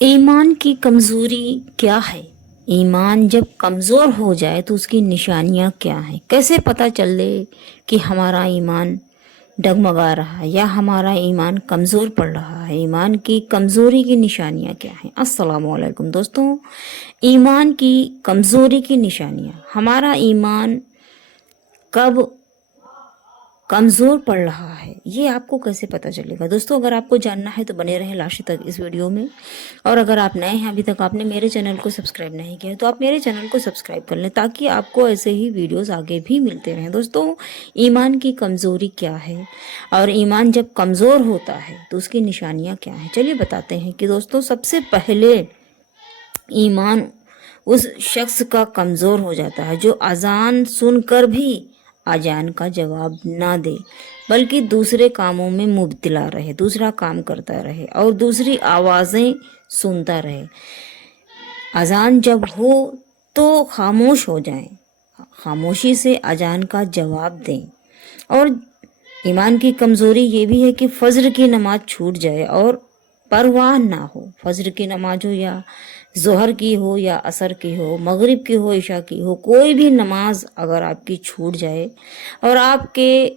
ईमान की कमज़ोरी क्या है? ईमान जब कमज़ोर हो जाए तो उसकी निशानियाँ क्या हैं? कैसे पता चले कि हमारा ईमान डगमगा रहा है या हमारा ईमान कमज़ोर पड़ रहा है? ईमान की कमज़ोरी की निशानियाँ क्या हैं? अस्सलामु अलैकुम दोस्तों। ईमान की कमज़ोरी की निशानियाँ, हमारा ईमान कब कमज़ोर पड़ रहा है, ये आपको कैसे पता चलेगा? दोस्तों, अगर आपको जानना है तो बने रहें लास्ट तक इस वीडियो में। और अगर आप नए हैं, अभी तक आपने मेरे चैनल को सब्सक्राइब नहीं किया है, तो आप मेरे चैनल को सब्सक्राइब कर लें ताकि आपको ऐसे ही वीडियोस आगे भी मिलते रहें। दोस्तों, ईमान की कमज़ोरी क्या है और ईमान जब कमज़ोर होता है तो उसकी निशानियाँ क्या हैं, चलिए बताते हैं। कि दोस्तों, सबसे पहले ईमान उस शख्स का कमज़ोर हो जाता है जो अजान सुनकर भी अजान का जवाब ना दे, बल्कि दूसरे कामों में मुब्तला रहे, दूसरा काम करता रहे और दूसरी आवाज़ें सुनता रहे। अजान जब हो तो खामोश हो जाएं, खामोशी से अजान का जवाब दें। और ईमान की कमज़ोरी ये भी है कि फज्र की नमाज छूट जाए और परवाह ना हो। फज्र की नमाज हो या ज़ोहर की हो या असर की हो, मगरिब की हो, इशा की हो, कोई भी नमाज अगर आपकी छूट जाए और आपके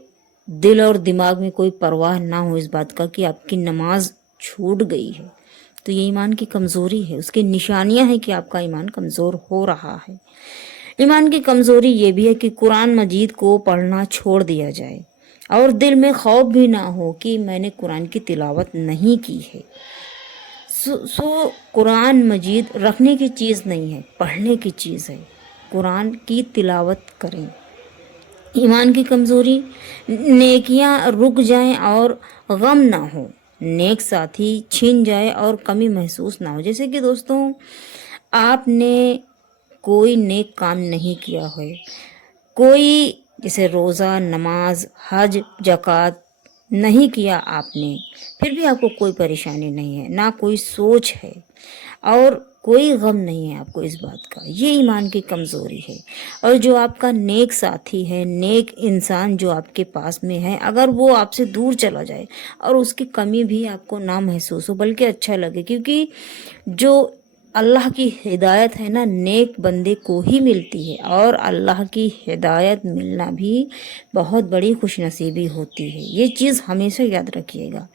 दिल और दिमाग में कोई परवाह ना हो इस बात का कि आपकी नमाज छूट गई है, तो ये ईमान की कमज़ोरी है। उसकी निशानियां हैं कि आपका ईमान कमज़ोर हो रहा है। ईमान की कमज़ोरी ये भी है कि कुरान मजीद को पढ़ना छोड़ दिया जाए और दिल में खौफ भी ना हो कि मैंने कुरान की तिलावत नहीं की है। कुरान मजीद रखने की चीज़ नहीं है, पढ़ने की चीज़ है। कुरान की तिलावत करें। ईमान की कमज़ोरी, नेकियां रुक जाएं और गम ना हो, नेक साथी छिन जाए और कमी महसूस ना हो। जैसे कि दोस्तों, आपने कोई नेक काम नहीं किया है, कोई जैसे रोज़ा, नमाज, हज, ज़कात नहीं किया आपने, फिर भी आपको कोई परेशानी नहीं है, ना कोई सोच है और कोई गम नहीं है आपको इस बात का, ये ईमान की कमज़ोरी है। और जो आपका नेक साथी है, नेक इंसान जो आपके पास में है, अगर वो आपसे दूर चला जाए और उसकी कमी भी आपको ना महसूस हो बल्कि अच्छा लगे, क्योंकि जो अल्लाह की हिदायत है ना, नेक बंदे को ही मिलती है और अल्लाह की हिदायत मिलना भी बहुत बड़ी खुशनसीबी होती है। ये चीज़ हमेशा याद रखिएगा।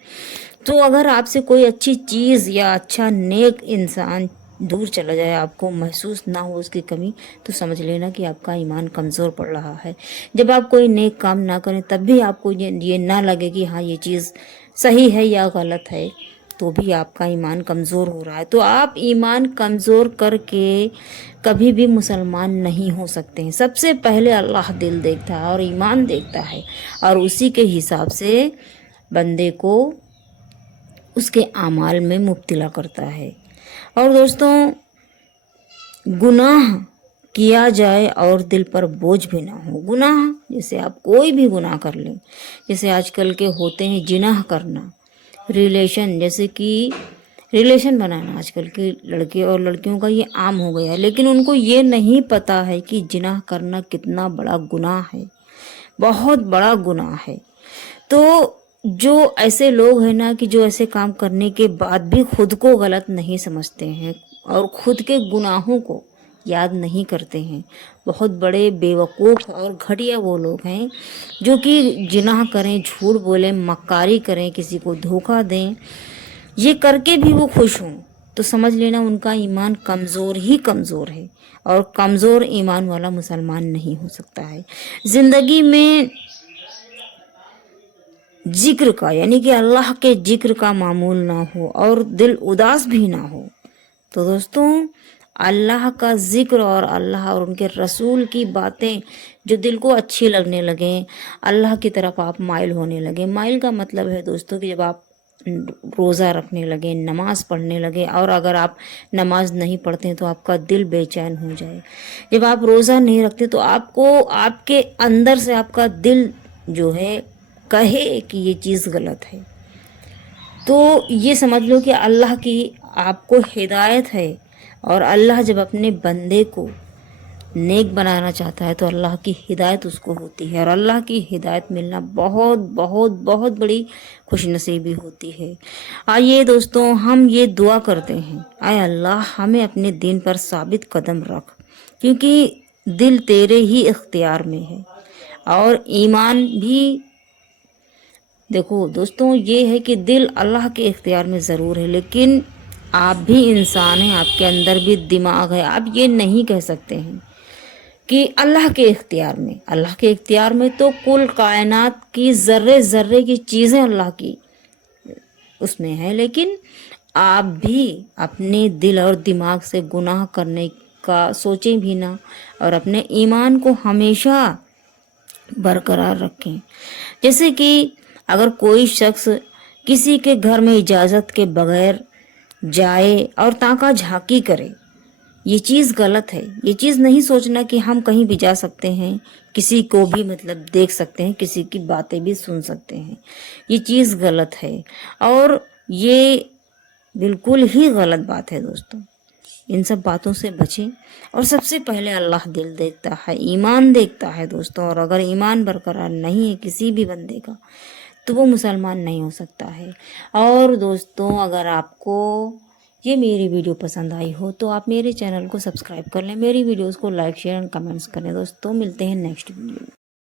तो अगर आपसे कोई अच्छी चीज़ या अच्छा नेक इंसान दूर चला जाए, आपको महसूस ना हो उसकी कमी, तो समझ लेना कि आपका ईमान कमज़ोर पड़ रहा है। जब आप कोई नेक काम ना करें तब भी आपको ये ना लगे कि हाँ ये चीज़ सही है या गलत है, तो भी आपका ईमान कमज़ोर हो रहा है। तो आप ईमान कमज़ोर करके कभी भी मुसलमान नहीं हो सकते हैं। सबसे पहले अल्लाह दिल देखता है और ईमान देखता है और उसी के हिसाब से बंदे को उसके आमाल में मुब्तला करता है। और दोस्तों, गुनाह किया जाए और दिल पर बोझ भी ना हो। गुनाह जैसे आप कोई भी गुनाह कर लें, जैसे आजकल के होते हैं जिनाह करना, रिलेशन, जैसे कि रिलेशन बनाना आजकल के लड़के और लड़कियों का ये आम हो गया है, लेकिन उनको ये नहीं पता है कि जिनाह करना कितना बड़ा गुनाह है, बहुत बड़ा गुनाह है। तो जो ऐसे लोग हैं ना कि जो ऐसे काम करने के बाद भी खुद को गलत नहीं समझते हैं और खुद के गुनाहों को याद नहीं करते हैं, बहुत बड़े बेवकूफ़ और घटिया वो लोग हैं जो कि जिनाह करें, झूठ बोलें, मक्कारी करें, किसी को धोखा दें, ये करके भी वो खुश हों, तो समझ लेना उनका ईमान कमज़ोर ही कमज़ोर है और कमज़ोर ईमान वाला मुसलमान नहीं हो सकता है। ज़िंदगी में जिक्र का, यानी कि अल्लाह के जिक्र का मामूल ना हो और दिल उदास भी ना हो, तो दोस्तों अल्लाह का जिक्र और अल्लाह और उनके रसूल की बातें जो दिल को अच्छी लगने लगें, अल्लाह की तरफ आप माइल होने लगे। माइल का मतलब है दोस्तों कि जब आप रोज़ा रखने लगे, नमाज पढ़ने लगे, और अगर आप नमाज नहीं पढ़ते हैं तो आपका दिल बेचैन हो जाए। जब आप रोज़ा नहीं रखते तो आपको आपके अंदर से आपका दिल जो है कहे कि ये चीज़ गलत है, तो ये समझ लो कि अल्लाह की आपको हिदायत है। और अल्लाह जब अपने बंदे को नेक बनाना चाहता है तो अल्लाह की हिदायत उसको होती है, और अल्लाह की हिदायत मिलना बहुत बहुत बहुत बड़ी खुशनसीबी होती है। आइए दोस्तों, हम ये दुआ करते हैं, आए अल्लाह हमें अपने दीन पर साबित कदम रख, क्योंकि दिल तेरे ही इख्तियार में है, और ईमान भी। देखो दोस्तों, ये है कि दिल अल्लाह के इख्तियार में ज़रूर है, लेकिन आप भी इंसान हैं, आपके अंदर भी दिमाग है। आप ये नहीं कह सकते हैं कि अल्लाह के इख्तियार में। अल्लाह के इख्तियार में तो कुल कायनात की ज़र्रे ज़र्रे की चीज़ें अल्लाह की उसमें है, लेकिन आप भी अपने दिल और दिमाग से गुनाह करने का सोचें भी ना, और अपने ईमान को हमेशा बरकरार रखें। जैसे कि अगर कोई शख्स किसी के घर में इजाज़त के बगैर जाए और ताका झांकी करे, ये चीज़ गलत है। ये चीज़ नहीं सोचना कि हम कहीं भी जा सकते हैं, किसी को भी मतलब देख सकते हैं, किसी की बातें भी सुन सकते हैं, ये चीज़ गलत है, और ये बिल्कुल ही गलत बात है दोस्तों। इन सब बातों से बचें, और सबसे पहले अल्लाह दिल देखता है, ईमान देखता है दोस्तों। और अगर ईमान बरकरार नहीं है किसी भी बंदे का, तो वो मुसलमान नहीं हो सकता है। और दोस्तों, अगर आपको ये मेरी वीडियो पसंद आई हो तो आप मेरे चैनल को सब्सक्राइब कर लें, मेरी वीडियोस को लाइक शेयर एंड कमेंट्स करें। दोस्तों, मिलते हैं नेक्स्ट वीडियो में।